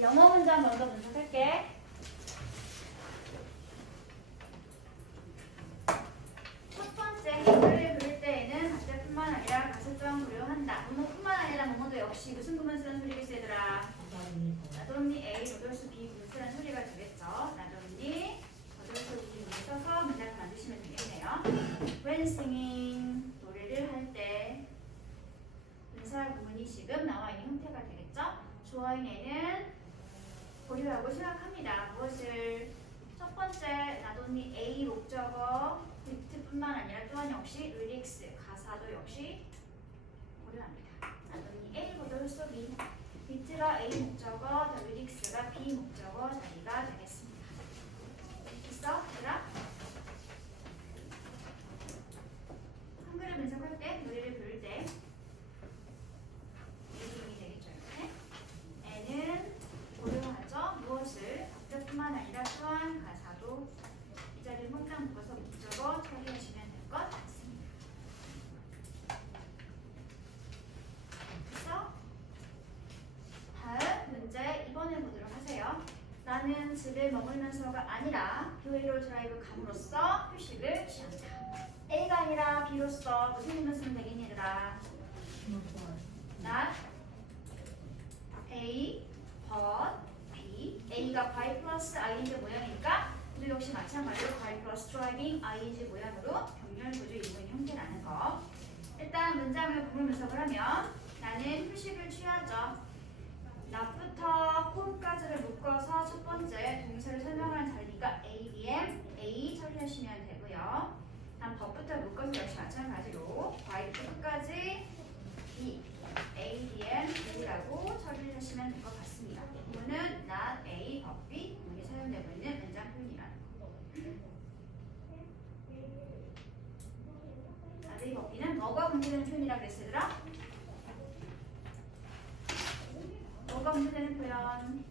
영어 문장 먼저 분석할게. 첫 번째, 노래를 부를 때에는 가짜뿐만 아니라 가사 또한 고려한다. 뭐뭐뿐만 아니라 뭐뭐도 역시 무슨 구문 쓰는 소리겠어 얘들아? 나도니 A, 버돌수 B 구문 쓰는 소리가 되겠죠. 나도니 버돌수 B 구문 써서 문장을 만드시면 되겠네요. When singing, 노래를 할 때 분사 구문이 지금 나와 있는 형태가 되겠죠. 주어인에는 고려하고 생각합니다. 무엇을? 첫 번째, 나도니 A 목적어 비트뿐만 아니라 또한 역시 리릭스, 가사도 역시 고려합니다. 나도니 A 버돌수 B, 비트가 A 목적어, 더 리릭스가 B 목적어 자리가 되겠습니다. 됐어? 얘들아? 한글을 분석할 때, 노래를 부를 때 리딩이 되겠죠. 이렇게. N은 고려하죠. 무엇을? 박자뿐만 아니라 또한 가사도 이 자리를 몽땅 묶어서 목적어 처리하시면 될 것 같습니다. 됐어? 다음 문제 2번을 보도록 하세요. 나는 집에 머물면서가 아니라 교회로 드라이브 감으로써 휴식을 취한다. A가 아니라 B로서 무슨 구문 쓰면 되겠니 얘들아? Not A, but B. A가 by 플러스 ing 모양이니까 또 역시 마찬가지로 by 플러스 driving ing 모양으로 병렬 구조 이루고 있는 형태라는 거. 일단 문장을 구문 분석을 하면 나는 휴식을 취하죠. not부터 core까지를 묶어서 첫 번째 동사를 설명하는 자리니까 ADM, A 처리하시면 되고요. 다음 법부터 묶어서 역시 마찬가지로 by부터 끝까지 B, ADM, B라고 처리를 하시면 될 것 같습니다. 구문은 not A, but B 구문이 사용되고 있는 문장 표현이라는 거. not A, but B는 뭐가 강조되는 표현이라고 그랬으더라? 뭐가 강조되는 표현?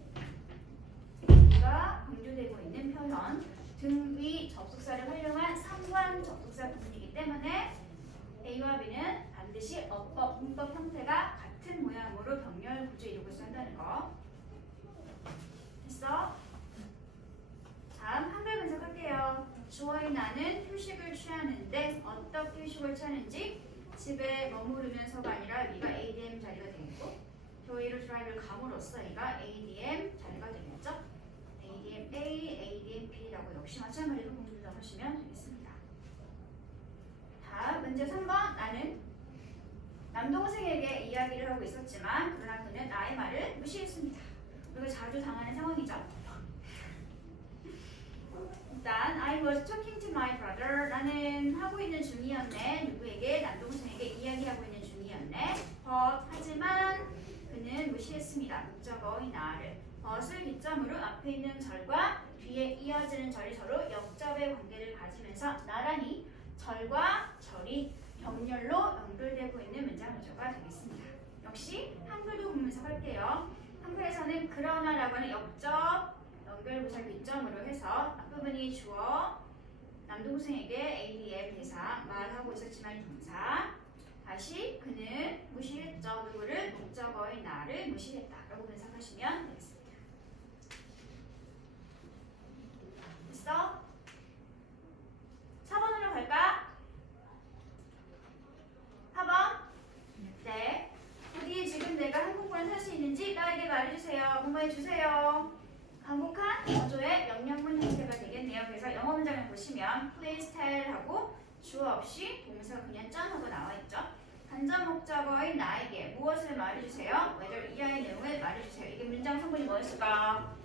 B가 강조되고 있는 표현. 등 위 접속사를 활용한 상관 접속사 구문이기 때문에 A와 B는 반드시 어법, 문법 형태가 같은 모양으로 병렬 구조 이루고 있어야 한다는 거. 됐어? 다음 한글 분석할게요. 주어인 나는 휴식을 취하는데 어떻게 휴식을 취하는지 집에 머무르면서가 아니라 B가 ADM 자리가 되겠고 교회로 드라이브를 감으로써 A가 ADM 자리가 되겠죠. ADM A, ADM B라고 역시 마찬가지로 공부 하시면 되겠습니다. 다음 문제 3번. 나는 남동생에게 이야기를 하고 있었지만 그러나 그는 나의 말을 무시했습니다. 우리가 자주 당하는 상황이죠. 일단 I was talking to my brother. 나는 하고 있는 중이었네. 누구에게? 남동생에게 이야기하고 있는 중이었네. but 하지만 그는 무시했습니다. 목적어인 나를. but을 기점으로 앞에 있는 절과 뒤에 이어지는 절이 서로 역접의 관계를 가지면서 나란히 절과 절이 병렬로 연결되고 있는 문장 구조가 되겠습니다. 역시 한글도 보면서 할게요. 한글에서는 그러나라고 하는 역접 연결부사 기점으로 해서 앞부분이 주어 남동생에게 ADM 대상 말하고 있었지만 동사 다시 그는 무시했죠. 누구를? 목적어인 나를 무시했다 라고 분석하시면 되겠습니다. 됐어? 4번으로 갈까? 4번? 네. 어디에 지금 내가 한국권을 살 수 있는지 나에게 말해주세요. 공부해주세요. 강국한 어조의 명령문 형태가 되겠네요. 그래서 영어 문장을 보시면 please tell 하고 주어 없이 동사가 그냥 짠 하고 나와있죠. 간접 목적어인 나에게 무엇을 말해주세요? whether 이하의 내용을 말해주세요. 이게 문장 성분이 뭐였을까?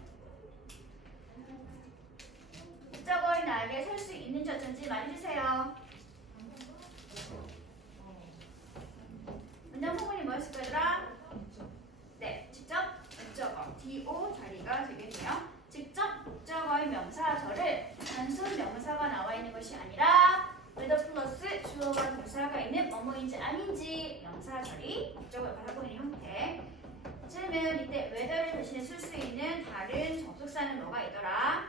목적어인 나에게 살 수 있는지 어쩐지 말해주세요. 문장 성분이 뭐였을까 얘들아? 네, 직접 목적어 DO 자리가 되겠네요. 직접 목적어의 명사절을 단순 명사가 나와 있는 것이 아니라 whether 플러스 주어와 동사가 있는 뭐뭐인지 아닌지 명사절이 목적어 역할을 하고 있는 형태. 질문 이때 whether를 대신에 쓸 수 있는 다른 접속사는 뭐가 있더라?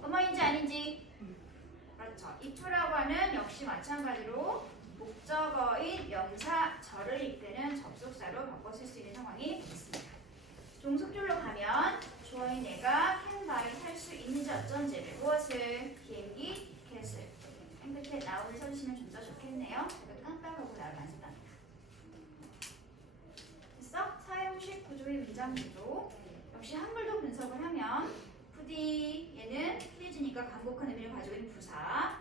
뭐뭐인지 아닌지. 그렇죠. if라고 하는 역시 마찬가지로 목적어인 명사절을 이끄는 접속사로 바꿔 쓸 수 있는 상황이 있습니다. 종속줄로 가면 어쩐지를 무엇을 비행기 티켓을 맨 끝에 나우를 써주시면 좀 더 좋겠네요. 제가 깜빡하고 나를 안 썼답니다. 됐어? 사용식 구조의 문장 구조. 역시 한글도 분석을 하면 푸디 얘는 플리즈니까 간곡한 의미를 가지고 있는 부사.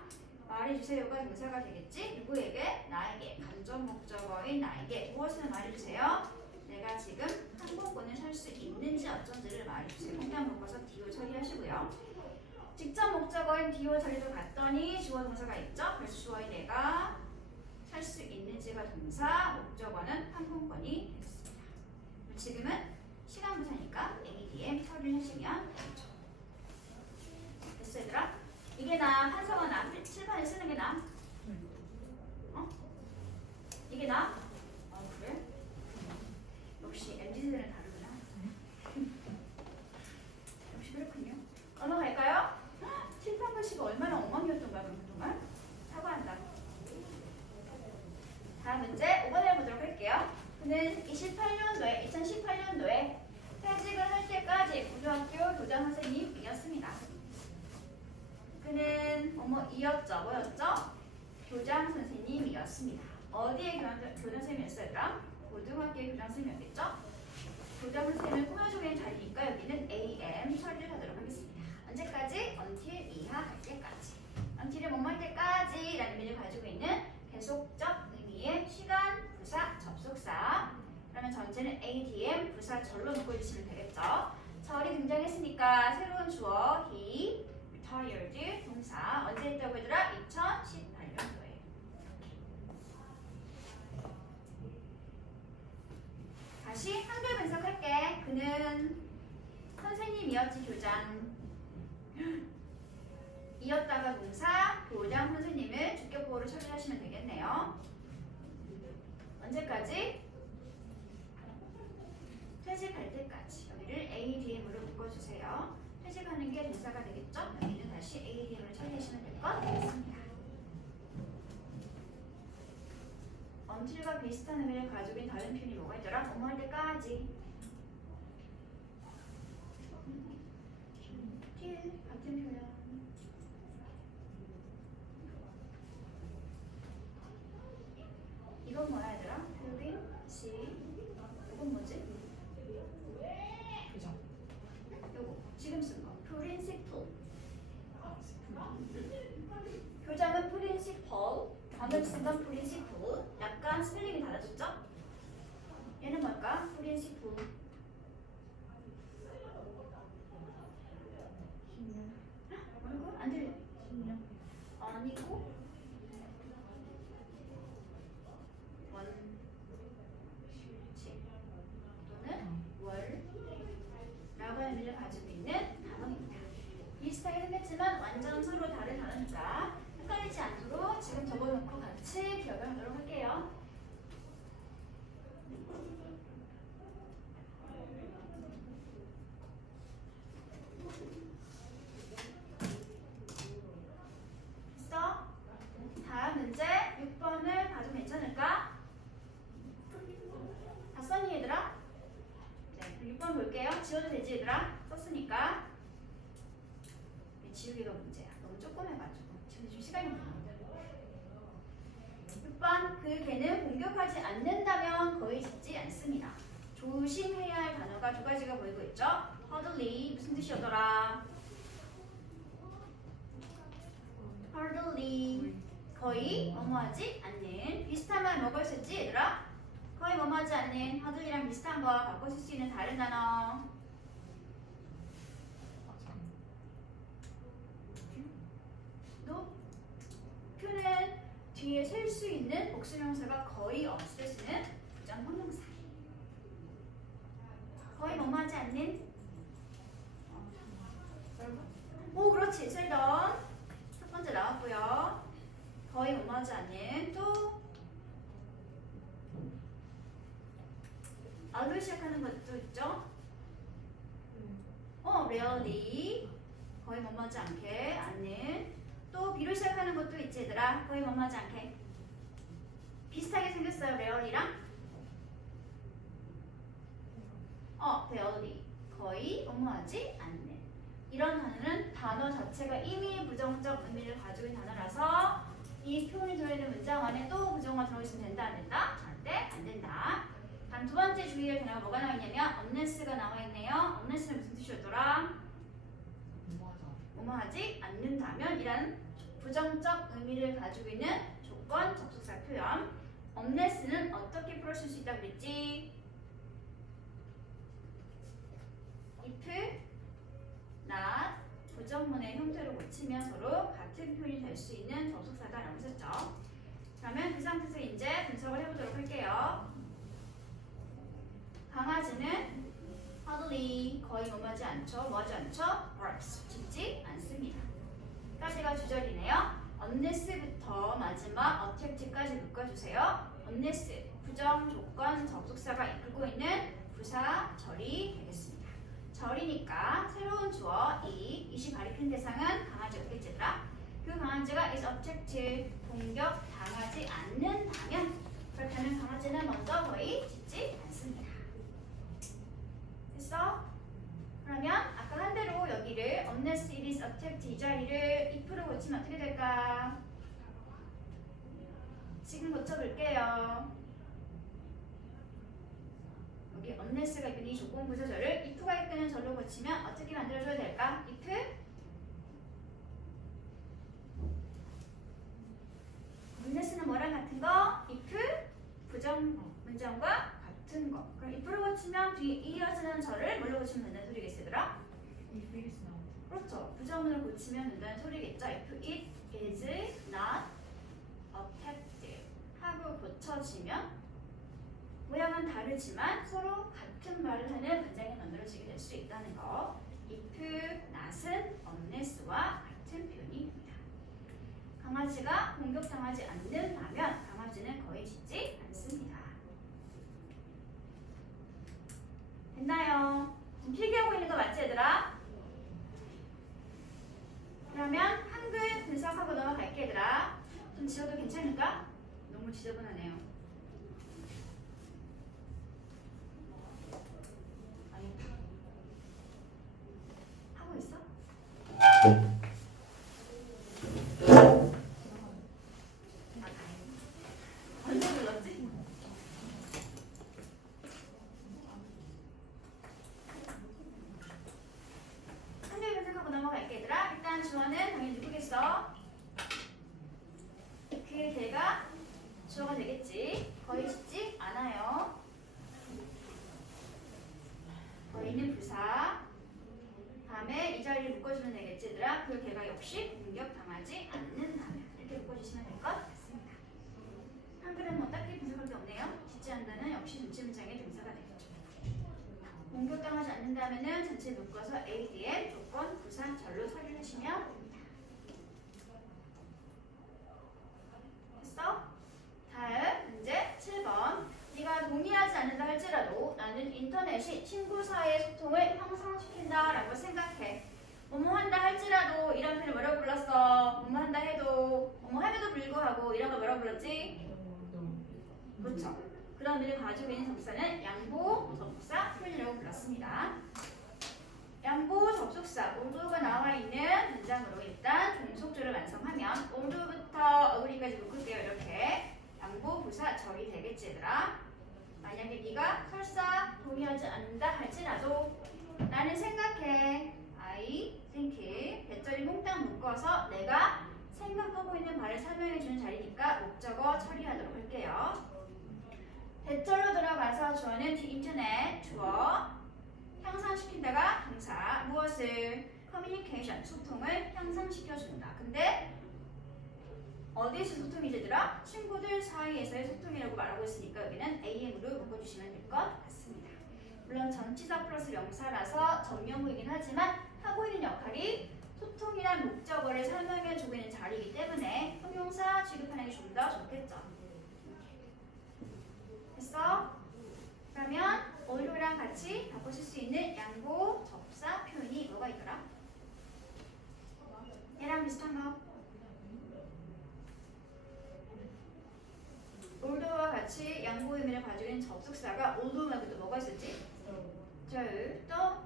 말해주세요가 동사가 되겠지? 누구에게? 나에게. 간접 목적어인 나에게. 무엇을 말해주세요? 내가 지금 항공권을 살 수 있는지 어쩐지를 말해주세요. 그냥 묶어서 디오 처리하시고요. 직접 목적어인 디오 처리도 갔더니 주어 동사가 있죠? 그래서 주어의 내가 살 수 있는지가 동사, 목적어는 항공권이 되겠습니다. 지금은 시간 부사니까 ADM 처리를 하시면 되죠. 됐어 얘들아? 이게 나 한성아 나 칠판에 쓰는 게 나? 어? 이게 나? 그래? 역시 MZ세대는 다르구나. 역시 그렇군요. 넘어갈까요? 칠판 글씨가 얼마나 엉망이었던 거야 그동안? 사과한다. 다음 문제 5번 해보도록 할게요. 그는 2018년도에 퇴직을 할 때까지 고등학교 교장 선생님이었습니다. 그는 이었죠. 뭐였죠? 교장 선생님이었습니다. 어디에 교장 선생님이었을까? 고등학교 교장 선생님이었겠죠? 교장 선생님을 꾸며주고 있는 자리니까 여기는 AM 처리를 하도록 하겠습니다. 언제까지? until 이하 할 때까지. until을 뭐뭐 할 때까지 라는 의미를 가지고 있는 계속적 의미의 시간, 부사, 접속사. 그러면 전체는 ADM, 부사 절로 놓고 주시면 되겠죠. 절이 등장했으니까 새로운 주어 he retired 동사 언제 했다고 얘들아? 2018년도에. 다시 한글 분석할게. 그는 선생님이었지 교장. 이었다가 동사 교장 선생님을 주격보호로 처리하시면 되겠네요. 언제까지? 퇴직할 때까지. 여기를 ADM으로 묶어주세요. 퇴직하는 게 동사가 되겠죠? 여기는 다시 ADM을 처리하시면 될 것 같습니다. until과 비슷한 의미를 가지고 있는 다른 표현이 뭐가 있더라? 뭐뭐 할 때까지. till 같은 표현. 이건 뭐야 얘들아? 프린시. 이건 뭐지? 그죠? 요거 지금 쓴 거. 프린시플. 교장은 프린시펄. 방금 쓴 건 프린시플. 약간 스펠링이 달라졌죠? 얘는 뭘까? 프린시플. 뭐라고? 안 들려. 아니고 원칙 또는 월라고 하는 의미를 가지고 있는 단어입니다. 비슷하게 생겼지만 완전 서로 다른 단어니까 헷갈리지 않도록 지금 적어놓고 같이 기억을 하도록 할게요. 됐어? 다음 문제 6번을 봐도 괜찮을까? 다 썼니 얘들아? 네, 6번 볼게요. 지워도 되지 얘들아? 썼으니까. 지우개가 문제야. 너무 조금 해가지고. 지금 좀 시간이 없는데. 6번 그 개는 공격하지 않는다면 거의 짖지 않습니다. 조심해야 할 단어가 두 가지가 보이고 있죠? hardly 무슨 뜻이었더라? hardly 거의 뭐뭐하지 않는. 비슷한 말 뭐가 있었지 얘들아? 거의 뭐뭐하지 않는 hardly랑 비슷한 거 바꿔 쓸 수 있는 다른 단어. 표는 뒤에 셀 수 있는 복수명사가 거의 없을 때 쓰는 부정형용사. 거의 뭐뭐하지 않는. 오 그렇지 셀던 첫 번째 나왔고요. 거의 뭐뭐하지 않는. 또 알로 시작하는 것도 있죠. rarely 거의 뭐뭐하지 않게 않는. 또 B로 시작하는 것도 있지 얘들아. 거의 뭐뭐하지 않게. 비슷하게 생겼어요 rarely랑. barely 거의 뭐뭐하지 않는. 이런 단어는 단어 자체가 이미 부정적 의미를 가지고 있는 단어라서 이 표현이 들어있는 문장 안에 또 부정어가 들어있으면 된다 안 된다? 절대 안 된다. 다음 두 번째 주의할 단어가 뭐가 나와 있냐면 unless가 나와 있네요. unless는 무슨 뜻이었더라? 뭐뭐하지 않는다면 이란 부정적 의미를 가지고 있는 조건 접속사 표현. unless는 어떻게 풀어줄 수 있다고 그랬지? if, not, 부정문의 형태로 고치면 서로 같은 표현이 될 수 있는 접속사다라고 했었죠. 그러면 그 상태에서 이제 분석을 해보도록 할게요. 강아지는 hardly 거의 뭐하지 않죠. 뭐하지 않죠? barks 짖지 않습니다. 까지가 주절이네요. unless부터 마지막 object까지 묶어주세요. unless 부정 조건 접속사가 이끌고 있는 부사 절이 되겠습니다. 절이니까 새로운 주어 이시 가리킨 대상은 강아지였겠지라. 그 강아지가 is object 공격 당하지 않는다면 그렇다면 강아지는 먼저 거의 짖지 않습니다. 됐어? 그러면 아까 한 대로 여기를 unless it is attacked 이 자리를 if로 고치면 어떻게 될까? 지금 고쳐볼게요. 여기 unless가 있는 이 조건 부사절을 if가 이끄는 절로 고치면 어떻게 만들어줘야 될까? if unless는 뭐랑 같은 거? if 부정 문장과 같은 거. 그럼 if로 고치면 뒤에 이어지는 절을 뭘로 고치면 된다는 소리겠어요? If it is not. 그렇죠. 부정문을 고치면 된다는 소리겠죠. If it is not attacked 하고 고쳐지면 모양은 다르지만 서로 같은 말을 하는 문장이 만들어지게 될 수 있다는 거. if not은 unless와 같은 표현이 됩니다. 강아지가 공격당하지 않는다면 강아지는 거의 짖지 않습니다. 됐나요? 지금 필기하고 있는 거 맞지 얘들아? 그러면 한글 분석하고 넘어갈게 얘들아. 좀 지워도 괜찮을까? 너무 지저분하네요. 아니 하고 있어? 아 다행이다. 언제 불렀지? 한글 분석하고 넘어갈게 얘들아. 일단 주어는 당연히 누구겠어? 그 걔가 주어가 되겠지. 거의 짖지 않아요. 거의는 부사. 다음에 이 자리를 묶어주면 되겠지 얘들아. 그 걔가 역시 공격당하지 않는다면 이렇게 묶어주시면 될 것 같습니다. 한글은 뭐 딱히 분석할 게 없네요. 짖지 않는다는 역시 전체 문장의 동사가 되겠죠. 공격당하지 않는다면은 전체 묶어서 ADM 조건 부사 절로 처리를 하시면 됩니다. 됐어? 다음 문제 7번. 네가 동의하지 않는다 할지라도 나는 인터넷이 친구 사이의 소통을 향상시킨다 라고 생각해. 뭐뭐 한다 할지라도 이런 표현을 뭐라고 불렀어? 뭐뭐 한다 해도 뭐뭐 함에도 불구하고 이런 거 뭐라고 불렀지? 그렇죠. 그런 의미를 가지고 있는 접속사는 양보 접속사 표현이라고 불렀습니다. 양보 접속사 or도가 나와 있는 문장으로 일단 종속조를 완성하면 or도부터 어그리까지 묶을게요. 이렇게 양보 부사 절이 되겠지 얘들아. 만약에 네가 설사 동의하지 않는다 할지라도 나는 생각해 I think 배절이 몽땅 묶어서 내가 생각하고 있는 말을 설명해주는 자리니까 목적어 처리하도록 할게요. 대절로 들어가서 주어는 the internet 주어 향상시킨다가 동사 무엇을 communication 소통을 향상시켜준다. 근데 어디에서 소통이 되더라? 친구들 사이에서의 소통이라고 말하고 있으니까 여기는 AM으로 묶어주시면 될 것 같습니다. 물론 전치사 플러스 명사라서 전명구이긴 하지만 하고 있는 역할이 소통이란 목적어를 설명해주고 있는 자리이기 때문에 형용사 취급하는 게 좀 더 좋겠죠. 됐어? 그러면 or도랑 같이 바꾸실 수 있는 양보 접사 표현이 뭐가 있더라? 얘랑 비슷한 거. or도와 같이 양보 의미를 가지고 있는 접속사가 or도 말고 또 뭐가 있었지? 또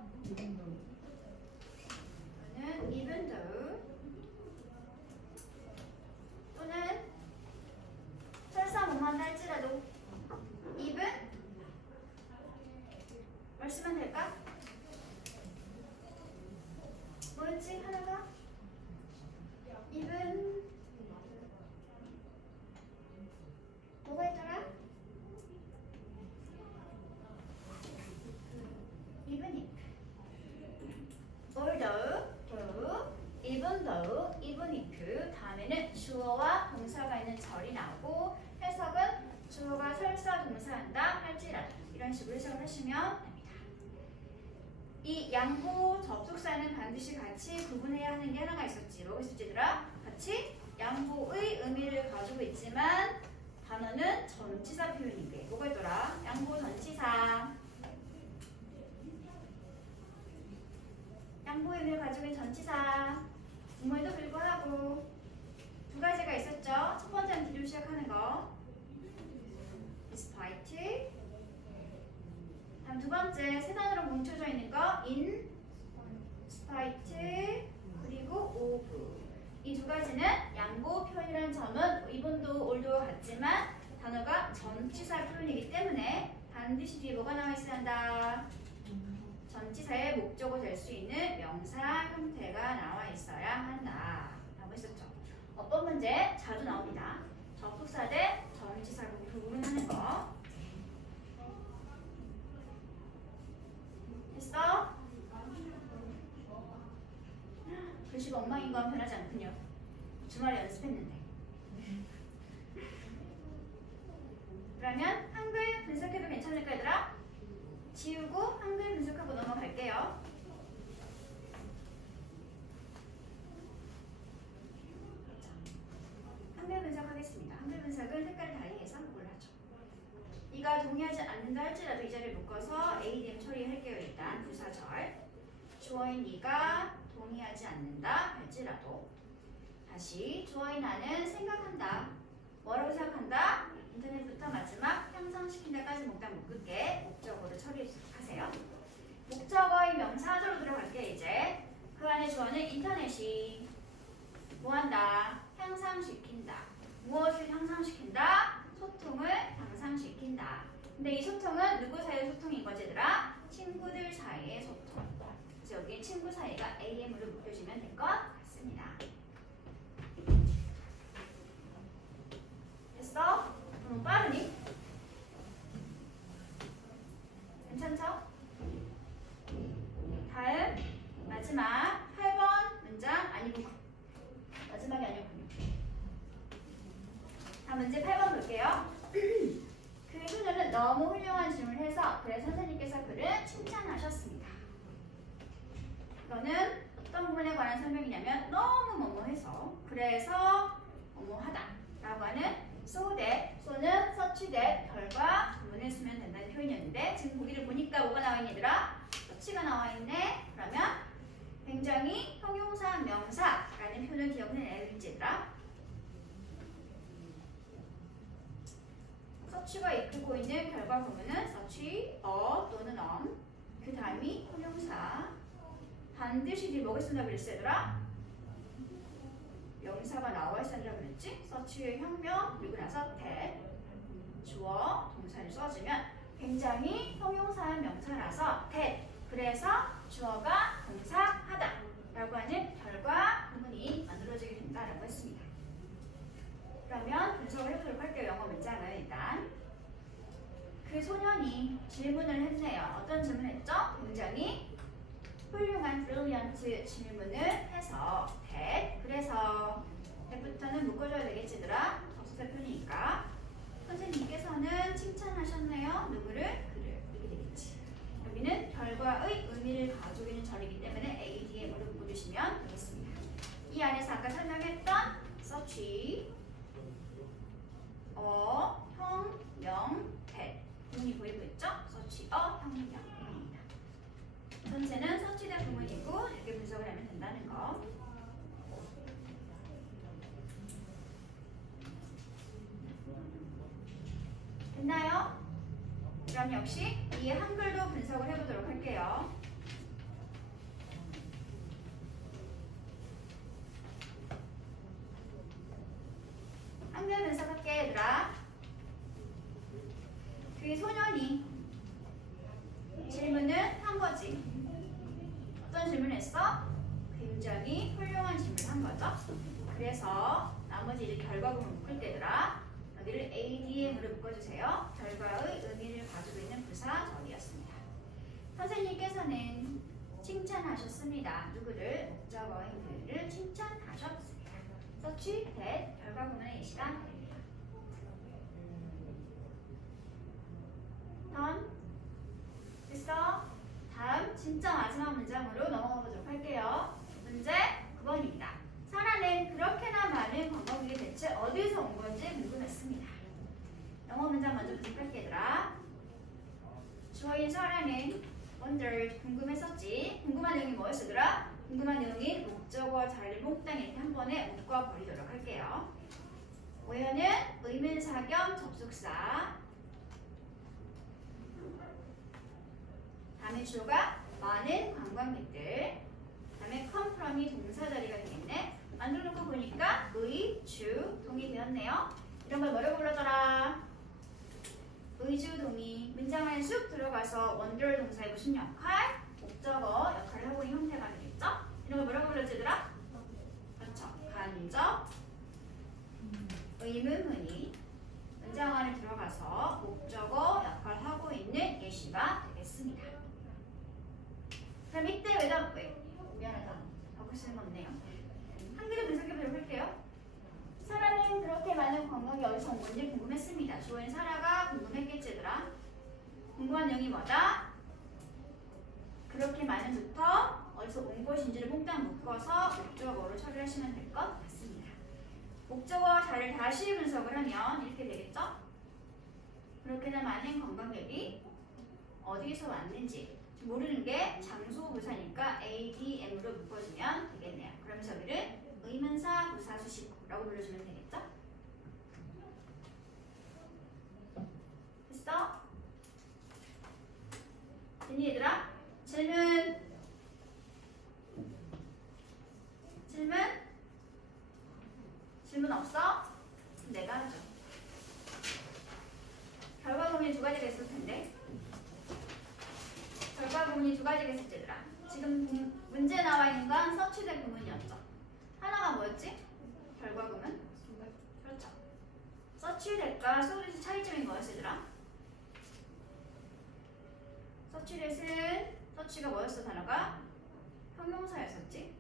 이런 식으로 해석을 하시면 됩니다. 이 양보 접속사는 반드시 같이 구분해야 하는 게 하나가 있었지. 뭐가 있었지 얘들아? 같이 양보의 의미를 가지고 있지만 단어는 전치사 표현인 게 뭐가 있더라? 양보 전치사. 양보의 의미를 가지고 있는 전치사. 음모에도 불구하고 두 가지가 있었죠. 첫 번째는 D로 시작하는 거. despite. 다음 두 번째 세 단어로 뭉쳐져 있는 거 in, spite, 그리고 of. 이 두 가지는 양보 표현이라는 점은 이분도 올도 같지만 단어가 전치사 표현이기 때문에 반드시 뒤에 뭐가 나와 있어야 한다. 전치사의 목적어 될 수 있는 명사 형태가 나와 있어야 한다. 라고 했었죠. 어떤 문제 자주 나옵니다. 접속사 대 전치사 구분하는 거. 됐어? 글씨가 엉망인 건 변하지 않군요. 주말에 연습했는데. 그러면 한글 분석해도 괜찮을까 얘들아? 지우고 한글 분석하고 넘어갈게요. 한글 분석하겠습니다. 한글 분석은 색깔을 달리해서 골라줘. 이가 동의하지 않는다 할지라도 이 자리를 묶어서 ADM 처리할게요. 일단 부사절. 주어인 이가 동의하지 않는다 할지라도 다시 주어인 나는 생각한다. 뭐라고 생각한다? 인터넷부터 마지막 향상시킨다까지 목단 묶을게. 목적어로 처리하세요. 목적어의 명사절로 들어갈게. 이제 그 안에 주어는 인터넷이 뭐한다? 향상시킨다. 무엇을 향상시킨다? 소통을 향상시킨다. 근데 이 소통은 누구 사이의 소통인 거지 얘들아? 친구들 사이의 소통. 그래서 여기 친구 사이가 AM으로 묶여주면 될 것 같습니다. 됐어? 너무 빠르니? 괜찮죠? 다음 마지막 8번 문장 아니고 마지막이 아니었군요. 다음 문제 8번 볼게요. 그 소녀는 너무 훌륭한 질문을 해서 그래서 선생님께서 그를 칭찬하셨습니다. 이거는 어떤 부분에 관한 설명이냐면 너무 뭐뭐해서 그래서 뭐뭐하다 라고 하는 so that, so는 such that 결과 부분을 쓰면 된다는 표현이었는데 지금 보기를 보니까 뭐가 나와 있니 얘들아? such가 나와 있네. 그러면 굉장히 형용사 명사라는 표현을 기억해내야 되지 얘들아? such가 이끌고 있는 결과 부분은 such, a 또는 on 그 다음이 형용사 반드시 뒤에 뭐가 쓴다고 그랬어 얘들아? 명사가 나와 있었다고 그랬지? such의 형명 그리고 나서 that 주어 동사를 써주면 굉장히 형용사 명사라서 that 그래서 주어가 동사하다 라고 하는 결과 부분이 만들어지게 된다라고 했습니다. 그러면 분석을 해보도록 할게요. 영어 문장을 일단 그 소년이 질문을 했네요. 어떤 질문을 했죠? 굉장히 훌륭한 brilliant 질문을 해서 that 그래서 that부터는 묶어줘야 되겠지 얘들아? 접속사 표현이니까 선생님께서는 칭찬하셨네요. 누구를? 그를 이렇게 되겠지. 여기는 결과의 의미를 가지고 있는 절이기 때문에 ADM으로 묶어주시면 되겠습니다. 이 안에서 아까 설명했던 such, 형, 명, that 구문이 보이고 있죠? such, 형, 명 전체는 서치대 구문이고 이렇게 분석을 하면 된다는 거. 됐나요? 그럼 역시 이 한글도 분석을 해보도록 할게요. 한글 분석할게 얘들아. 그 소년이 질문을 한 거지. 어떤 질문을 했어? 굉장히 훌륭한 질문을 한 거죠. 그래서 나머지 이제 결과물을 묶을 때더라. 여기를 ADM으로 묶어주세요. 결과의 의미를 가지고 있는 부사절이었습니다. 선생님께서는 칭찬하셨습니다. 누구를? 목적어인 그를 칭찬하셨습니다. such that 결과물의 예시가 됩니다. 다음 됐어? 다음 진짜 마지막 문장으로 넘어가 보도록 할게요. 문제 9번입니다. 사라는 그렇게나 많은 관광객이 대체 어디서 온 건지 궁금했습니다. 영어 문장 먼저 분석할게 얘들아. 주어인 사라는 wondered 궁금했었지. 궁금한 내용이 뭐였어 얘들아? 궁금한 내용이 목적어 자리를 몽땅 이렇게 한 번에 묶어 버리도록 할게요. 오현은 의문사 겸 접속사. 다음에 주어가 많은 관광객들. 다음에 come from이 동사 자리가 되겠네. 만들어 놓고 보니까 의, 주, 동이 되었네요. 이런 걸 뭐라고 불러더라? 의주, 동이. 문장 안에 쑥 들어가서 wonder 동사의 무슨 역할? 목적어 역할을 하고 있는 형태가 되겠죠? 이런 걸 뭐라고 불렀지 얘들아? 그렇죠. 간접 의문문이 문장 안에 들어가서 목적어 역할을 하고 있는 예시가 되겠습니다. 그럼 이때 미안하다. 바꿀 수는 없네요. 한 개도 분석해 보도록 할게요. 사라는 그렇게 많은 관광이 어디서 온 건지 궁금했습니다. 주어인 사라가 궁금했겠지 얘들아. 궁금한 내용이 뭐다? 그렇게 많은부터 어디서 온 것인지를 몽땅 묶어서 목적어로 처리하시면 될 것 같습니다. 목적어 자리를 다시 분석을 하면 이렇게 되겠죠? 그렇게나 많은 관광객이 어디서 왔는지 모르는 게 장소 부사니까 ADM으로 묶어주면 되겠네요. 그러면서 여기를 의문사 부사 수식어라고 불러주면 되겠죠? 됐어? 됐니 얘들아? 질문? 질문? 질문 없어? 내가 하죠. 결과 구문이 두 가지가 있을 텐데. 결과 구문이 두 가지가 있을 때더라. 지금 문제 나와 있는 건 서치된 구문이었죠. 하나가 뭐였지? 결과 구문? 그렇죠. 서치됐과 소리스 차이점이 뭐였으더라? 서치댓은 서치가 뭐였어 단어가? 형용사였었지.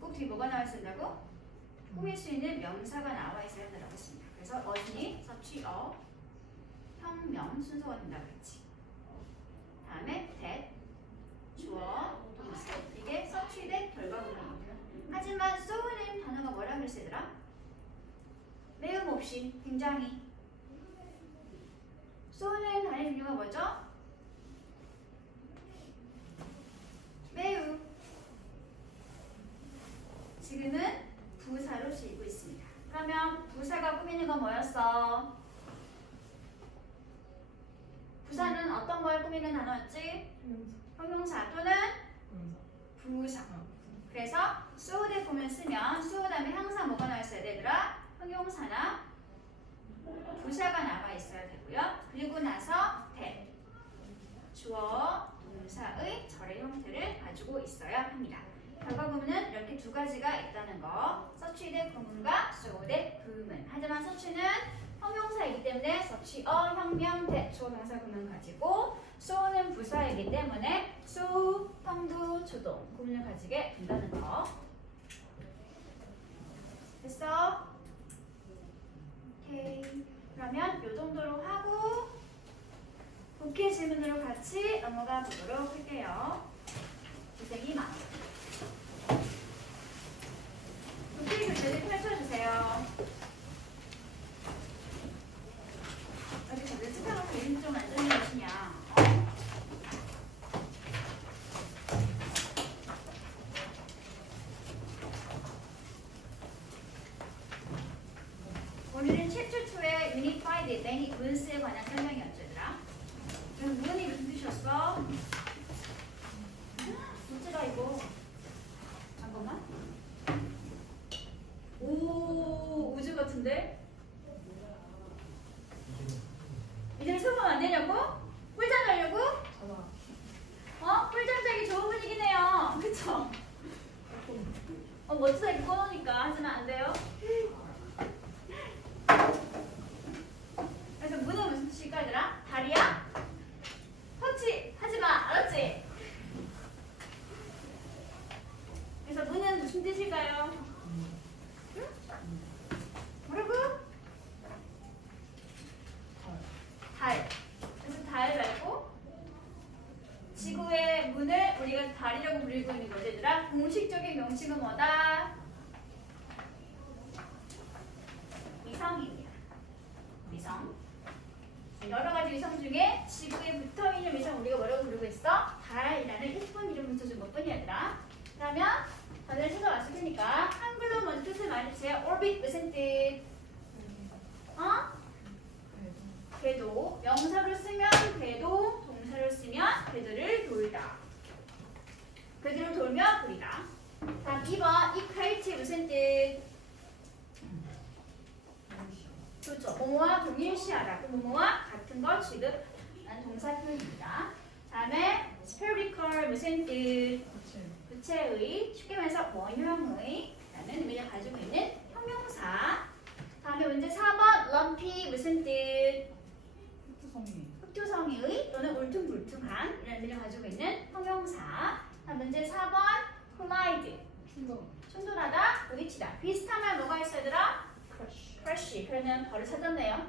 꼭 뒤에 뭐가 나와 있었다고? 꾸밀 수 있는 명사가 나와 있어야 한다고 했습니다. 그래서 어순이 서치어 형명 순서가 된다고 했지. 다음에 that 주어 동사 이게 서치된 결과구문입니다. 하지만 so는 단어가 뭐라 그랬으더라? 매우 몹시 굉장히. so는 단어의 종류가 뭐죠? 매우. 지금은 부사로 쓰이고 있습니다. 그러면 부사가 꾸미는 건 뭐였어? 부사는 어떤 걸 꾸미는 단어였지? 형용사 또는 부사. 그래서 so대 보면 쓰면 so 다음에 항상 뭐가 나와 있어야 되더라? 형용사나 부사가 나와 있어야 되고요. 그리고 나서 that 주어 동사의 절의 형태를 가지고 있어야 합니다. 결과 구문은 이렇게 두 가지가 있다는 거. 서치대 구문과 so대 구문. 하지만 서치는 형용사이기 때문에 서치어, 형명, that 주어 동사 구문 가지고 so는 부사이기 때문에 so, 형부, 조동 구문을 가지게 된다는 거. 됐어? 오케이. 그러면 이 정도로 하고 복귀 질문으로 같이 넘어가 보도록 할게요. 고생이 많아. 복귀 교재를 펼쳐주세요. 여기 저기 스타가 그림 좀 안 되는 것이냐? 오늘은 챕터 2의 유닛 5의 many moons에 관한 설명이었죠, 얘들아. 그럼 문이 무슨 뜻이었어? 문제다 이거. 잠깐만. 오, 우주 같은데? 이제 수업 안 되냐고? 꿀잠 자려고? 꿀잠 자기 좋은 분위기네요. 그쵸? 멋지다 이렇게 꺼놓으니까. 하지만 안 돼요. 그래서 문은 무슨 뜻일까 얘들아? 다리야? 터치 하지마. 알았지? 그래서 문은 무슨 뜻일까요? 응? 뭐라고? 달. 그래서 달 말고 얘들아 공식적인 명칭은 뭐다? 위성입니다. 위성. 여러 가지 위성 중에 지구에 붙어 있는 위성 우리가 뭐라고 부르고 있어? 달이라는 일본 이름 붙여준 것뿐이야 얘들아. 그러면 단어를 찾아왔을 테니까 한글로 먼저 뜻을 말해주세요. orbit 무슨 뜻? 궤도. 명사로 쓰면 궤도, 동사로 쓰면 궤도를 돌다. 궤도를 돌며 돌이다. 다음 2번 equate 무슨 뜻? 그렇죠. 뭐뭐와 동일시하다. 그 뭐뭐와 같은 것 취급하는 동사 표현입니다. 다음에 spherical 무슨 뜻? 부채의 쉽게 말해서 원형의 라는 의미를 가지고 있는 형용사. 다음에 문제 4번 lumpy 무슨 뜻? 흑토성이의 또는 울퉁불퉁한 이라는 의미를 가지고 있는 형용사. 다음 문제 4번 collide 충돌하다, 부딪히다. 비슷한 말 뭐가 있어 얘들아? crush. 그러면 바로 찾았네요.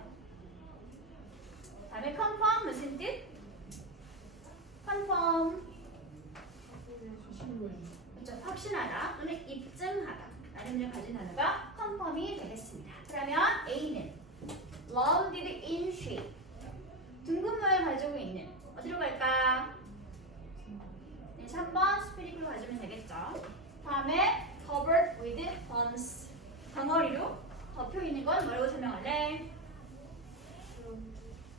다음에 confirm 무슨 뜻? confirm 그렇죠. 확신하다 또는 입증하다 라는 의미를 가진 단어가 confirm이 되겠습니다. 그러면 A는 rounded in shape 둥근 모양을 가지고 있는 어디로 갈까? 네, 3번 spherical 가지면 되겠죠. 다음에 covered with bumps 덩어리로 덮여 있는 건 뭐라고 설명할래?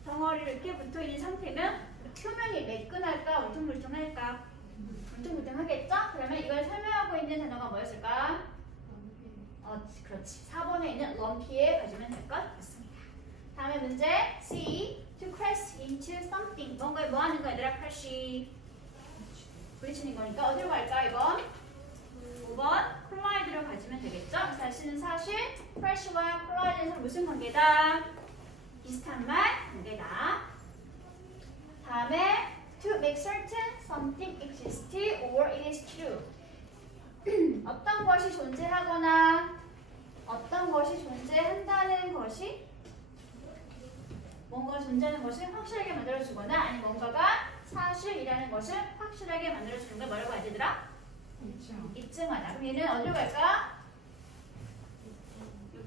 덩어리로 이렇게 붙어 있는 상태면 표면이 매끈할까 울퉁불퉁할까? 울퉁불퉁하겠죠? 그러면 이걸 설명하고 있는 단어가 뭐였을까? 그렇지. 4번에 있는 lumpy에 가지면 될 것 같습니다. 다음에 문제 C. To crash into something. 뭔가에 뭐 하는 거야 얘들아? crash. 부딪히는 거니까 어디로 갈까 이번? 5번 collide로 가지면 되겠죠? 사실은 사실 crash와 collide는 무슨 관계다? 비슷한 말 관계다. 다음에 to make certain something exists or it is true. 어떤 것이 존재하거나 어떤 것이 존재한다는 것이 뭔가가 존재하는 것을 확실하게 만들어주거나 아니면 뭔가가 사실이라는 것을 확실하게 만들어주는 걸 뭐라고 하지 얘들아? 입증하다. 그럼 얘는 어디로 갈까?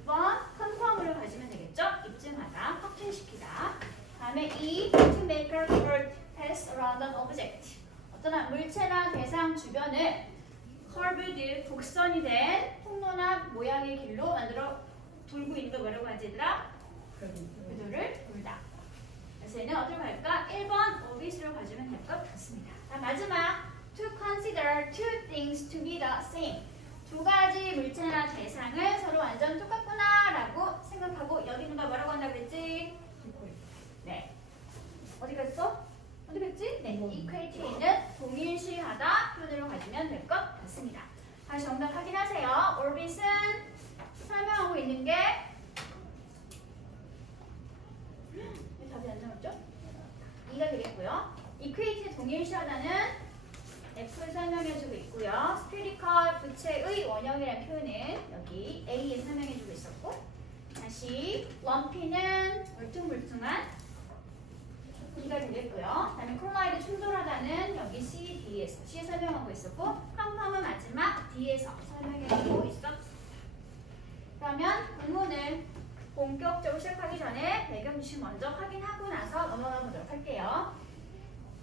6번 confirm으로 가지면 되겠죠? 입증하다, 확증시키다. 다음에 E. to make a curved path around an object. 어떤 물체나 대상 주변을 curved, 곡선이 된 통로나 모양의 길로 만들어 돌고 있는 걸 뭐라고 하지 얘들아? 궤도를 돌다. 그래서 얘는 어디로 갈까? 1번 orbit으로 가지면 될 것 같습니다. 마지막 to consider two things to be the same. 두 가지 물체나 대상을 서로 완전 똑같구나 라고 생각하고 여기는 걸 뭐라고 한다고 그랬지? 네. 어디 갔어? 어디 갔지? 네. equate에 있는 동일시하다 표현으로 가지면 될 것 같습니다. 다시 정답 확인하세요. orbit은 설명하고 있는 게 답이 안 나왔죠? 2가 되겠고요. equate의 동일시하다는 F를 설명해주고 있고요. spherical 부채의 원형이라는 표현은 여기 A에 설명해주고 있었고, 다시 lumpy는 울퉁불퉁한 B가 되겠고요. 그다음에 collide 충돌하다는 여기 C, D에서 C에 설명하고 있었고, confirm은 마지막 D에서 설명해주고 있었습니다. 그러면 본문을 본격적으로 시작하기 전에 배경 지식 먼저 확인하고 나서 넘어가 보도록 할게요.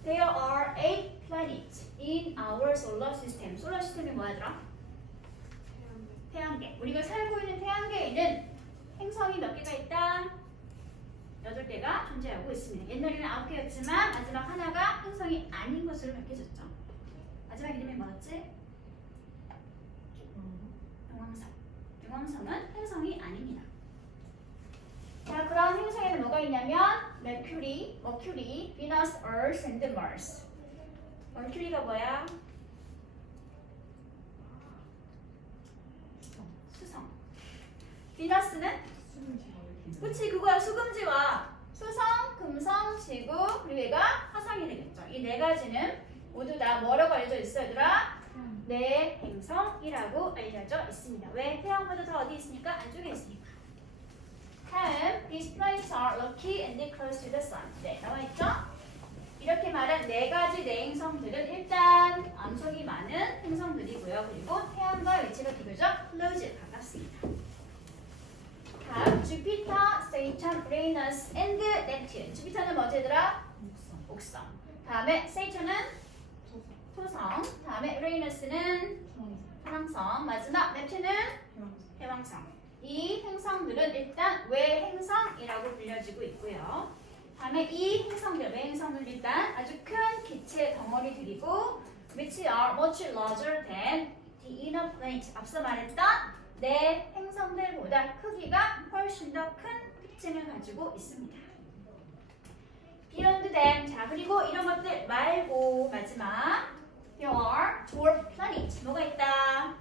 There are 8 planets in our solar system. 솔라 시스템이 뭐야더라? 태양계. 우리가 살고 있는 태양계에는 행성이 몇 개가 있다? 8개가 존재하고 있습니다. 옛날에는 9개였지만 마지막 하나가 행성이 아닌 것으로 밝혀졌죠. 마지막 이름이 뭐였지? 용왕성. 용왕성은 행성이 아닙니다. 자, 그런 행성에는 뭐가 있냐면 Mercury, Venus, Earth, and Mars. Mercury가 뭐야? 수성. Venus는? 그치, 그거야. 수금지와 수성, 금성, 지구, 그리고 얘가 화성이 되겠죠. 이 네 가지는 모두 다 뭐라고 알려져 있어 얘들아? 네 행성이라고 알려져 있습니다. 왜? 태양보다 더 어디 있으니까? 안쪽에 있으니까. 다음, these planets are lucky and close to the sun. 네, 나와있죠? 이렇게 말한 네 가지 내행성들은 일단 암석이 많은 행성들이고요. 있고요. 그리고 태양과 위치가 비교적 close, 가깝습니다. 다음 주피터, 세이턴, 우레이너스, 앤드 넵튠. 주피터는 뭐지더라? 목성. 다음에 세이턴은 토성. 다음에 우레이너스는 화랑성. 마지막 넵튠은 해왕성. 이 행성들은 일단 외행성이라고 불려지고 있고요. 다음에 이 행성들, 외행성들은 일단 아주 큰 기체 덩어리들이고 which are much larger than the inner planet. 앞서 말했던 내 행성들보다 크기가 훨씬 더 큰 특징을 가지고 있습니다. Beyond them. 자, 그리고 이런 것들 말고 마지막 there are dwarf planets. 뭐가 있다?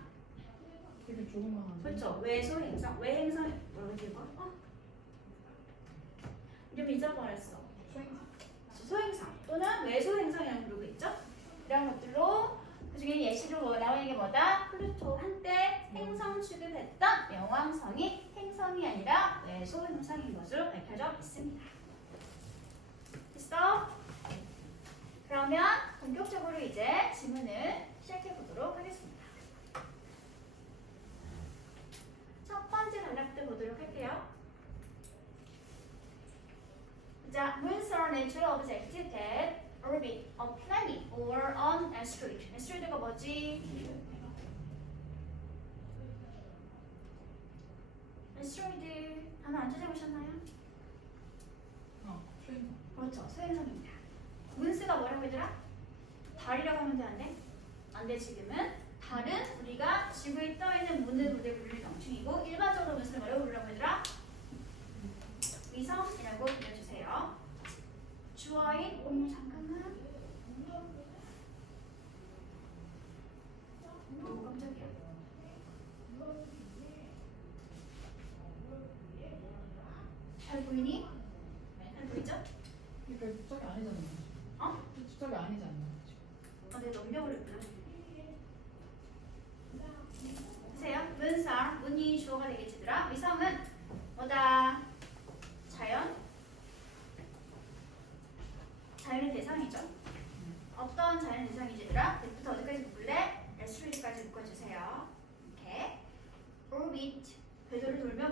되게 조그마한. 그렇죠. 외소행성. 외행성 뭐라고 읽어? 이름 잊어버렸어. 소행성 또는 외소행성이라고 부르고 있죠. 이런 것들로 그중에 예시로 나오는 게 뭐다? 플루토. 한때 행성 취급했던 명왕성이 행성이 아니라 외소행성인 것으로 밝혀져 있습니다. 됐어? 그러면 본격적으로 이제 지문을 시작해 보도록 하겠습니다. 첫 번째 단락부터 보도록 할게요. 자, moons are natural objects that orbit a planet or an asteroid. asteroid가 뭐지? asteroid 단어 안 찾아보셨나요? 수행성. 그렇죠, 소행성입니다. moons가 뭐라고 얘들아? 달이라고 하면 돼, 안 돼? 안 돼, 지금은. 달은 우리가 지구에 떠있는 문을 부를 명칭이고 일반적으로 moons를 뭐라고 부르라고 얘들아? 위성이라고 불러주세요. 주어인 잠깐만. 깜짝이야. 잘 보이니? 잘 보이죠? 이게 주작이 아니잖아요. 어? 주작이 아니잖아요. 내가 넘겨버렸구나. 보세요. 문상, 문이 주어가 되겠지더라. 위성은 뭐다? 자연의 대상이죠. 어떤 자연의 대상이지더라? 부터 어디까지 묶을래? asteroid까지 묶어주세요. 이렇게 orbit, 궤도를 돌며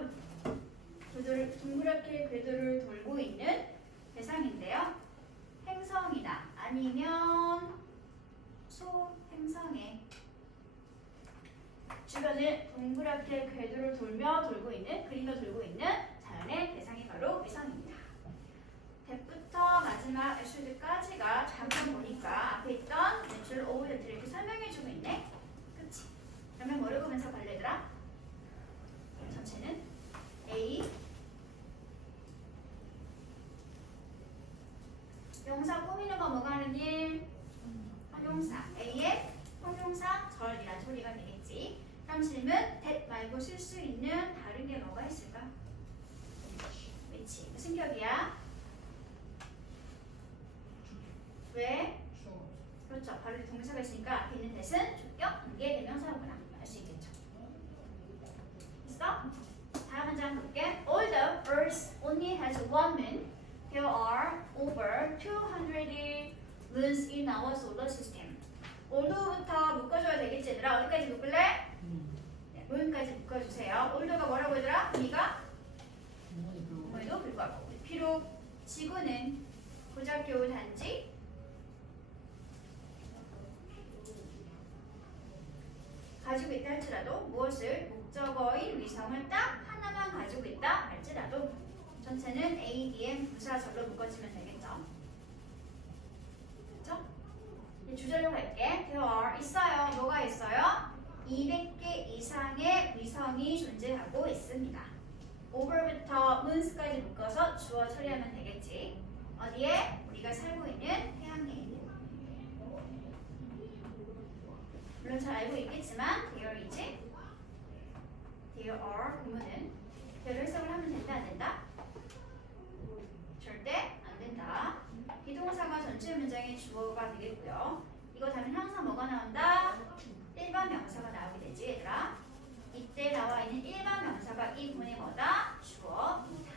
동그랗게 궤도를 돌고 있는 대상인데요. 행성이나 아니면 소행성의 주변을 동그랗게 궤도를 돌고 있는 그림을 돌고 있는 자연의 대상이 바로 위성입니다. 대부터 마지막 에스트로이드까지가 잠깐 보니까 앞에 있던 내추럴 오브젝트를 이렇게 설명해주고 있네. 그치? 그러면 뭐를 보면서 갈래 얘들아? 전체는 A 명사 꾸미는 거 뭐가 하는 일? 형용사. A의 형용사 절이라는 소리가 되겠지. 다음 질문. that 말고 쓸 수 있는 다른 게 뭐가 있을까? which. 무슨 격이야? 왜? 그렇죠. 바로 동사가 있으니까 앞에 있는 that은 주격, 관계, 대명사구나. 알 수 있겠죠. 있어? 다음 문장 볼게. Although Earth only has one moon, there are over 200 moons in our solar system. although부터 묶어줘야 되겠지 얘들아. 어디까지 묶을래? 네, moon까지 묶어주세요. although가 뭐라고 얘들아? 우리가? 뭐에도 불구하고. 비록 지구는 고작교 단지 가지고 있다 할지라도 무엇을 목적어인 위성을 딱 하나만 가지고 있다 할지라도 전체는 ADM 부사절로 묶어주면 되겠죠. 그렇죠? 주절로 갈게. there are 있어요. 뭐가 있어요? 200개 이상의 위성이 존재하고 있습니다. over부터 moons까지 묶어서 주어 처리하면 되겠지. 어디에? 우리가 살고 있는 태양계에. 물론 잘 알고 있겠지만 there이지. there are 구문은 there로 해석을 하면 된다 안 된다? 절대 안 된다. 비동사가 전체 문장의 주어가 되겠고요. 이거 다음에 항상 뭐가 나온다? 일반 명사가 나오게 되지 얘들아. 이때 나와 있는 일반 명사가 이 구문의 뭐다? 주어입니다.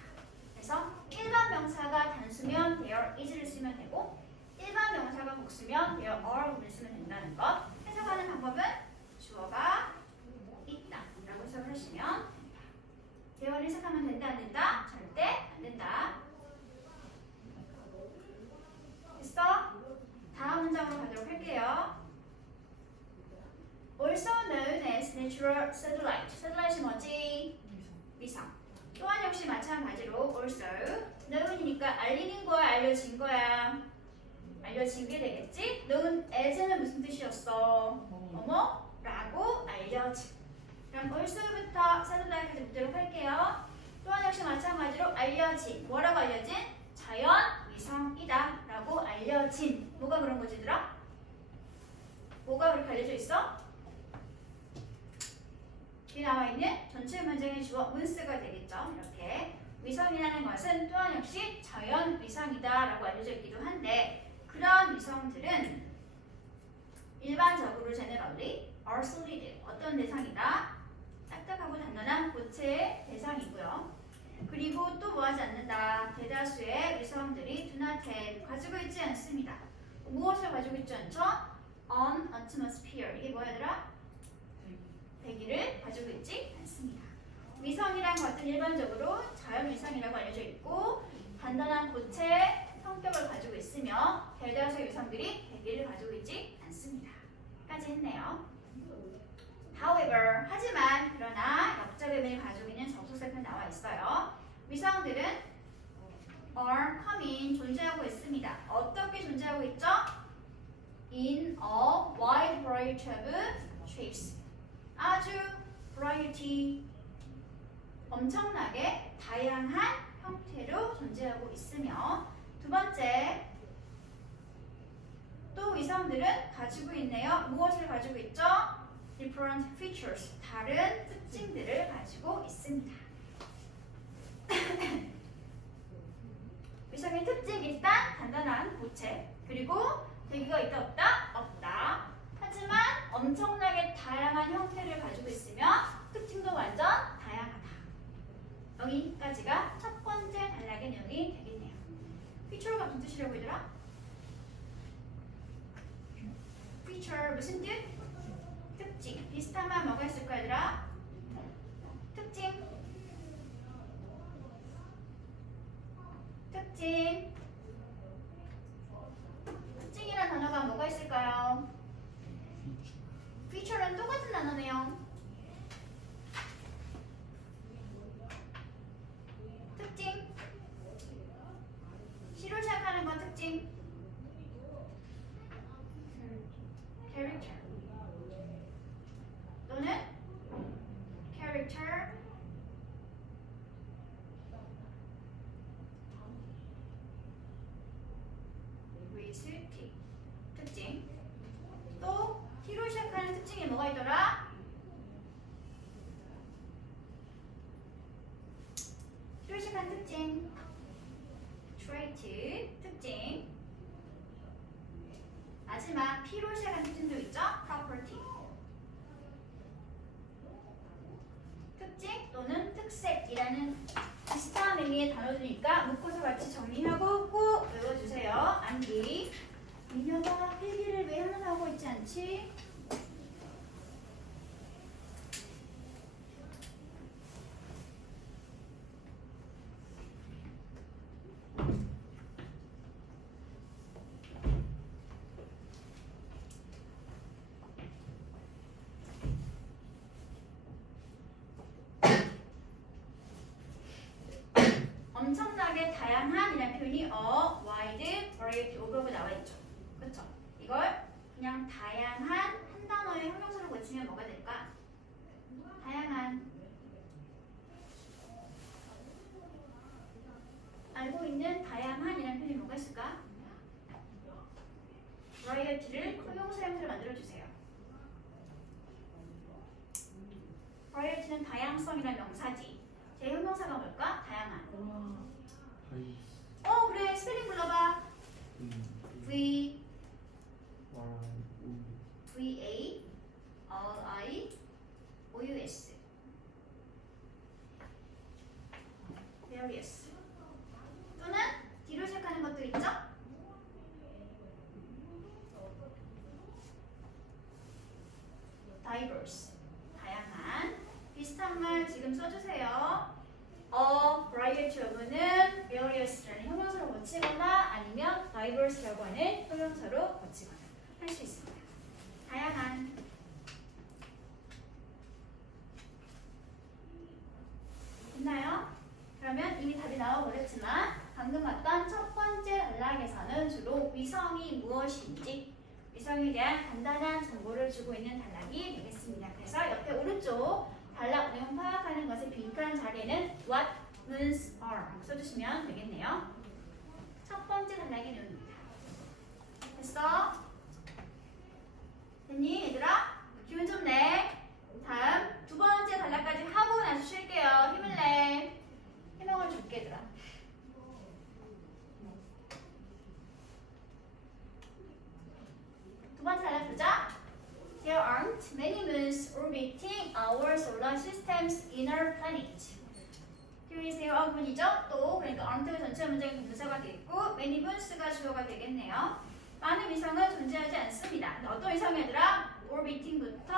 그래서 일반 명사가 단수면 there is를 쓰면 되고 일반 명사가 복수면 there are 구문을 쓰면 된다는 것. 해석하는 방법은 주어 also known as natural satellite. satellite이 뭐지? 위성. 또한 역시 마찬가지로 also known이니까 알리는 거야, 알려진 거야? 알려진 게 되겠지? known as는 무슨 뜻이었어? 뭐뭐라고 알려진. 그럼 also부터 satellite까지 묻도록 할게요. 또한 역시 마찬가지로 알려진. 뭐라고 알려진? 자연 위성이다 라고 알려진. 뭐가 그런 거지, 얘들아? 뭐가 그렇게 알려져 있어? 여기 나와 있는 전체 문장의 주어 문스가 되겠죠. 이렇게 위성이라는 것은 또한 역시 자연 위성이다 라고 알려져 있기도 한데, 그런 위성들은 일반적으로 generally are solid, 어떤 대상이다? 딱딱하고 단단한 고체의 대상이고요. 그리고 또 뭐하지 않는다? 대다수의 위성들이 do not have, 가지고 있지 않습니다. 무엇을 가지고 있지 않죠? on atmosphere, 이게 뭐야 얘들아? 대기를 가지고 있지 않습니다. 위성이란 것은 일반적으로 자연 위성이라고 알려져 있고 단단한 고체 성격을 가지고 있으며 대다수의 위성들이 대기를 가지고 있지 않습니다. 까지 했네요. However, 하지만 그러나 역접의미를 가지고 있는 접속사편 나와 있어요. 위성들은 are coming, 존재하고 있습니다. 어떻게 존재하고 있죠? In a wide variety of shapes. 아주 variety, 엄청나게 다양한 형태로 존재하고 있으며, 두 번째, 또 위성들은 가지고 있네요. 무엇을 가지고 있죠? different features, 다른 특징들을 가지고 있습니다. 위성의 특징, 일단 간단한 고체, 그리고 대기가 있다 없다? 없다. 하지만 엄청나게 다양한 형태를 가지고 있으며 특징도 완전 다양하다. 여기까지가 첫 번째 단락의 내용이 되겠네요. feature가 무슨 뜻이라고 얘들아? feature 무슨 뜻? 특징. 비슷한 말 뭐가 있을까 얘들아? 특징. 특징. 특징이란 단어가 뭐가 있을까요? feature는 똑같은 단어네요. 특징. 시로 시작하는 건 특징. character 또는 character with T. 특징. 또 T로 시작하는 특징이 뭐가 있더라? T로 시작하는 특징 trait, 특징. 마지막 P로 시작하는 특징도 있죠? property. 특징 또는 특색이라는 비슷한 의미의 단어들이니까 묶어서 같이 정리하고 꼭 외워주세요. 암기. 민혁아, 필기를 왜 하나 하고 있지 않지? 엄청나게 다양한이라는 표현이 wide variety of라고 나와 있죠. 그렇죠? 이걸 그냥 다양한 한 단어의 형용사로 고치면 뭐가 될까? 다양한. 알고 있는 다양한이라는 표현이 뭐가 있을까? variety를 형용사 형태로 만들어주세요. variety는 다양성이라는 명사지. 제 형용사가 뭘까? 다양한. 그래. 스펠링 불러봐. V A R I O U S. various. 또는 D로 시작하는 것도 있죠? diverse. 다양한. 비슷한 말 지금 써주세요. variety of는 various라는 형용사로 고치거나 아니면 diverse라고 하는 형용사로 고치거나 할 수 있습니다. 다양한. 나와버렸지만 방금 봤던 첫 번째 단락에서는 주로 위성이 무엇인지 위성에 대한 간단한 정보를 주고 있는 단락이 되겠습니다. 그래서 옆에 오른쪽 단락 내용 파악하는 것에 빈칸 자리에는 what moons are 써주시면 되겠네요. 첫 번째 단락의 내용입니다. 됐어? 됐니 얘들아? 기분 좀 내. 다음 두 번째 단락까지 하고 나서 쉴게요. 힘을 내. 해명을 줄게 얘들아. 두 번째 단락 보자. There aren't many moons orbiting our solar system's inner planet. Here is there 부분이죠. 또 그러니까 aren't 전체 문장의 동사가 되겠고 many moons가 주어가 되겠네요. 많은 위성은 존재하지 않습니다. 근데 어떤 위성 얘들아? orbiting부터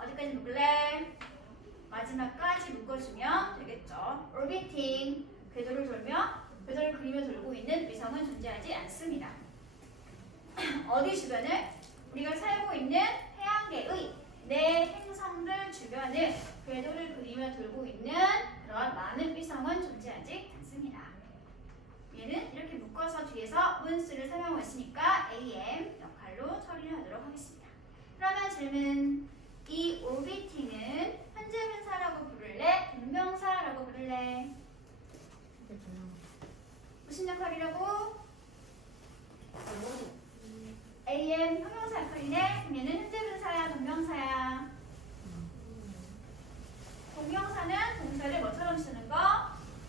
어디까지 묶을래? 마지막까지 묶어주면 되겠죠. orbiting 궤도를 돌며 궤도를 그리며 돌고 있는 위성은 존재하지 않습니다. 어디 주변을? 우리가 살고 있는 태양계의 내 행성들 주변을 궤도를 그리며 돌고 있는 그런 많은 위성은 존재하지 않습니다. 얘는 이렇게 묶어서 뒤에서 문수를 사용하고 있으니까 AM 역할로 처리를 하도록 하겠습니다. 그러면 질문, 이 orbiting은 현재 분사라고 부를래? 동명사라고 부를래? 무슨 역할이라고? AM 형용사 역할이네. 그럼 얘는 현재 분사야, 동명사야? 동명사는 동사를 뭐처럼 쓰는 거?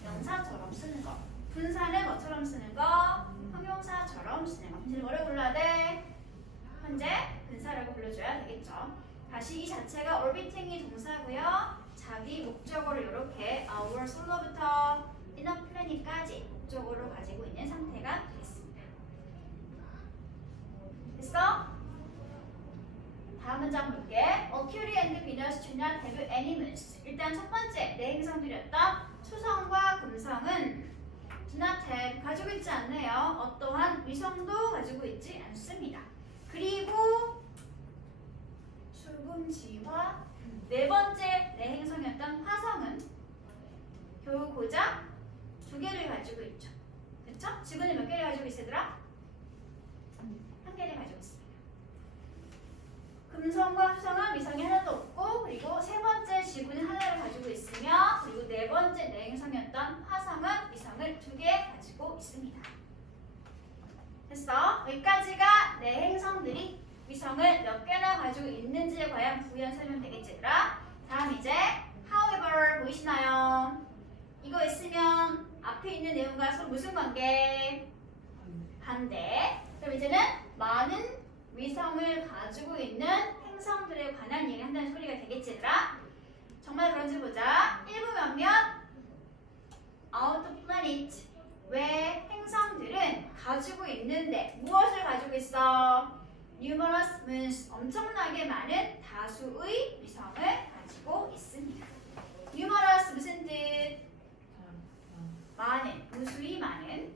명사처럼 쓰는 거. 분사는 뭐처럼 쓰는 거? 형용사처럼 쓰는 거. 분사를 뭐라고 불러야 돼? 현재 분사라고 불러줘야 되겠죠. 다시 이 자체가 orbiting이 동사고요. 자기 목적어를 이렇게 our solar부터 inner planet까지 목적어로 가지고 있는 상태가 되겠습니다. 됐어? 다음 문장 볼게. Mercury and Venus do not have any moons. 일단 첫 번째 내 행성들이었던 수성과 금성은 do not have 가지고 있지 않네요. 어떠한 위성도 가지고 있지 않습니다. 그리고 출금지와 네 번째 내 행성이었던 화성은 겨우 고작 2개를 가지고 있죠. 그쵸? 지구는 몇 개를 가지고 있으더라? 1개를 가지고 있습니다. 금성과 수성은 위성이 하나도 없고 그리고 세 번째 지구는 하나를 가지고 있으며 그리고 네 번째 내 행성이었던 화성은 위성을 2개 가지고 있습니다. 됐어? 여기까지가 내 행성들이 위성을 몇 개나 가지고 있는지에 관한 부연 설명 되겠지 얘들아? 다음 이제 however 보이시나요? 이거 있으면 앞에 있는 내용과 서로 무슨 관계? 반대. 그럼 이제는 많은 위성을 가지고 있는 행성들에 관한 얘기 한다는 소리가 되겠지 얘들아? 정말 그런지 보자. 1부 몇몇 out of planet 왜 행성들은 가지고 있는데 무엇을 가지고 있어? numerous moons 엄청나게 많은 다수의 위성을 가지고 있습니다. numerous 무슨 뜻? 많은, 무수히 많은.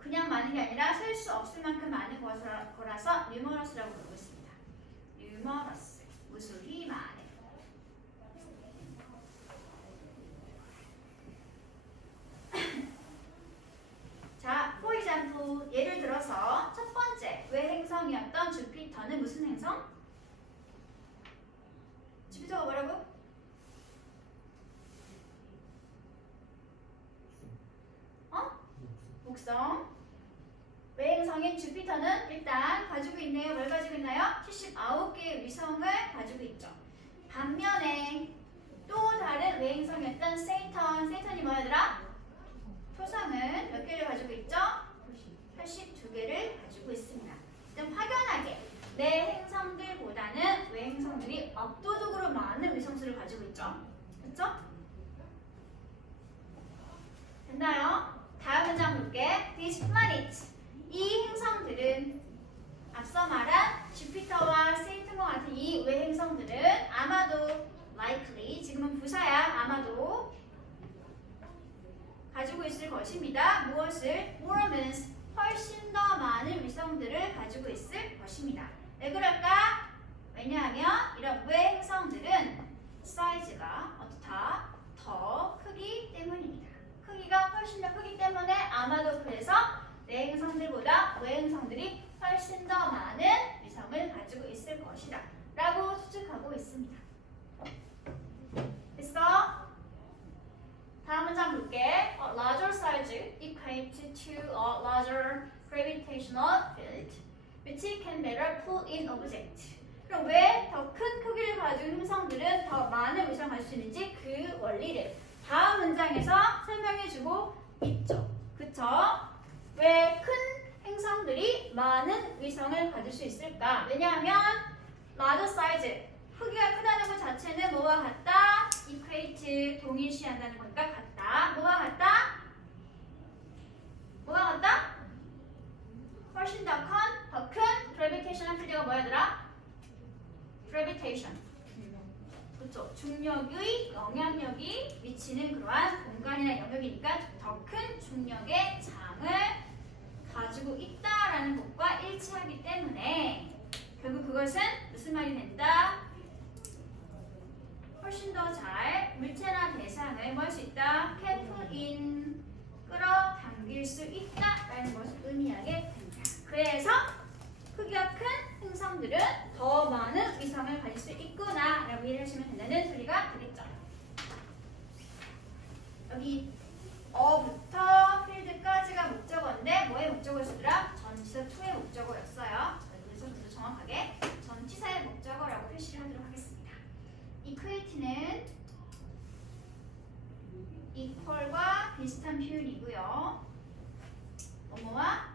그냥 많은 게 아니라 셀 수 없을 만큼 많은 거라서 numerous라고 부르고 있습니다. numerous, 무수히 많은. 자, for example, 예를 들어서 첫 번째 외행성이었던 주피터는 무슨 행성? 주피터가 뭐라고? 목성. 외행성인 주피터는 일단 가지고 있네요. 뭘 가지고 있나요? 79개의 위성을 가지고 있죠. 반면에 또 다른 외행성이었던 세이턴이 뭐였더라? 토성은 몇 개를 가지고 있죠? 82개를 가지고 있습니다. 일단 확연하게 내 행성들보다는 외행성들이 압도적으로 많은 위성수를 가지고 있죠. 그렇죠? 됐나요? 다음 문장 볼게. These planets. 이 행성들은 앞서 말한 주피터와 세이튼과 같은 이 외행성들은 아마도 likely, 지금은 부사야, 아마도 가지고 있을 것입니다. 무엇을? more moons, 훨씬 더 많은 위성들을 가지고 있을 것입니다. 왜 그럴까? 왜냐하면 이런 외행성들은 사이즈가 어떻다? 더 크기 때문입니다. 크기가 훨씬 in object. 그럼 왜 더 큰 크기를 가진 행성들은 더 많은 위상을 가질 수 있는지 그 원리를 다음 문장에서 설명해주고 있죠. 그쵸? 왜 큰 행성들이 많은 위성을 가질 수 있을까? 왜냐하면 larger size, 크기가 크다는 것 자체는 뭐와 같다? equate, 동일시한다는 거니까 같다. 뭐가 같다? 뭐가 같다? 훨씬 더 큰 gravitational field가 뭐야더라? gravitation. 그렇죠. 중력의 영향력이 미치는 그러한 공간이나 영역이니까 더 큰 중력의 장을 가지고 있다라는 것과 일치하기 때문에 결국 그것은 무슨 말이 된다? 훨씬 더 잘 물체나 대상을 뭐 할 수 있다? 캐프인 끌어당길 수 있다라는 것을 의미하게 됩니다. 그래서 크기가 큰 행성들은 더 많은 위성을 가질 수 있구나 라고 이해를 하시면 된다는 소리가 되겠죠. 여기 어부터 필드까지가 목적어인데 뭐의 목적어였더라? 전치사 2의 목적어였어요. 그래서 더 정확하게 전치사의 목적어라고 표시를 하도록 하겠습니다. equate는 equal과 비슷한 표현이고요. 뭐뭐와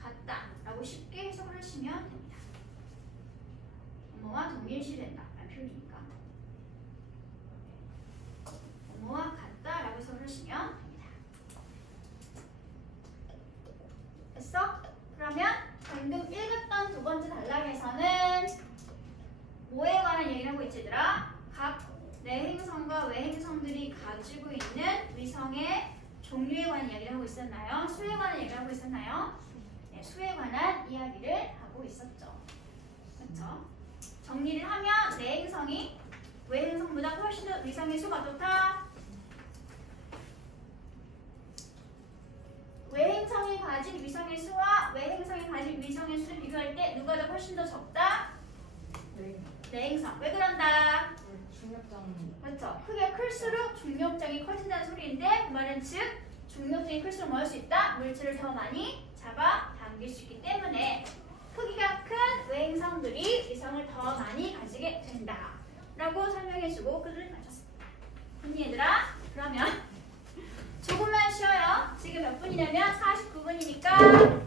같다 라고 쉽게 해석을 하시면 됩니다. 뭐뭐와 동일시된다 라는 표현이니까 뭐뭐와 같다 라고 해석을 하시면 됩니다. 됐어? 그러면 방금 읽었던 두 번째 단락에서는 뭐에 관한 얘기를 하고 있지 얘들아? 각 내행성과 외행성들이 가지고 있는 위성의 종류에 관한 이야기를 하고 있었나요? 수에 관한 얘기를 하고 있었나요? 네, 수에 관한 이야기를 하고 있었죠. 그렇죠? 정리를 하면 내행성이 외행성보다 훨씬 더 위성의 수가 좋다. 외행성이 가진 위성의 수와 외행성이 가진 위성의 수를 비교할 때 누가 더 훨씬 더 적다? 네. 내행성. 왜 그런다? 중력장. 그렇죠. 크기가 클수록 중력장이 커진다는 소리인데 그 말은 즉 중력장이 클수록 뭐 할 수 있다? 물체를 더 많이 잡아 당길 수 있기 때문에 크기가 큰 외행성들이 위성을 더 많이 가지게 된다 라고 설명해주고 글을 마쳤습니다. 됐니 얘들아? 그러면 조금만 쉬어요. 지금 몇 분이냐면 49분이니까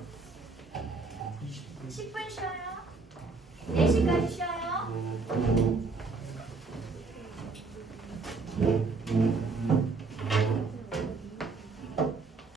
10분 쉬어요. 4시까지 쉬어요.